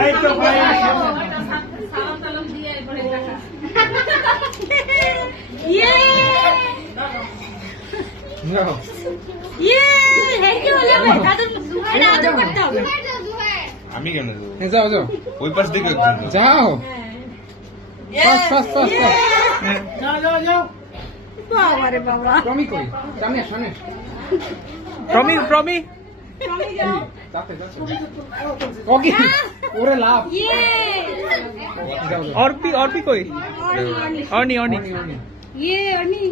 এই তো ভাই সালাম টালাম দিয়ে এবারে টাকা ইয়ে নাও ইয়ে থ্যাংক ইউ বলে দাদু এটা আদর করতে হবে আমি কেন দেবো যাও যাও ওই পাশ দিকে একজন দাও। যাও ফাস্ট ফাস্ট ফাস্ট বাবা রে বাবা প্রমি কই সামনে সামনে প্রমি প্রমি যাতে যাতে ওকে ওরে লাভ ইয়ে যাও যাও অর্পি কই অর্নি অর্নি ইয়ে অনি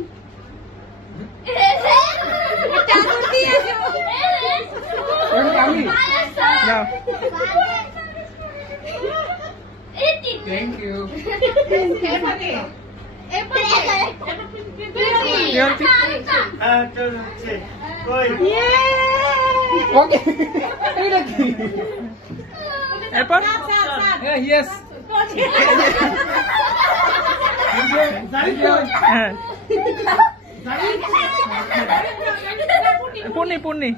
টাকা দিয়ে আসো ওরে আমি যাও থ্যাংক ইউ হ্যাঁ চল হচ্ছে কই ইয়ে ওকে এটা কি এরপর ইয়েস হ্যাঁ পূর্ণি পূর্ণি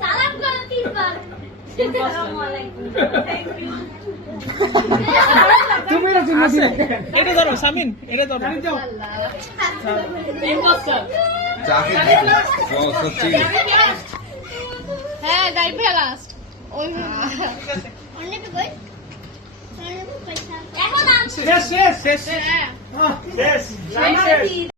সালাম করো তিনবার আসসালামু আলাইকুম তুমি না চিন্তা দিলে এটা ধরো সামিন এটা ধরো চাকে ও সত্যি হ্যাঁ গাই ফেলাস ওই অনেক কই এখন শেষ শেষ শেষ হ্যাঁ শেষ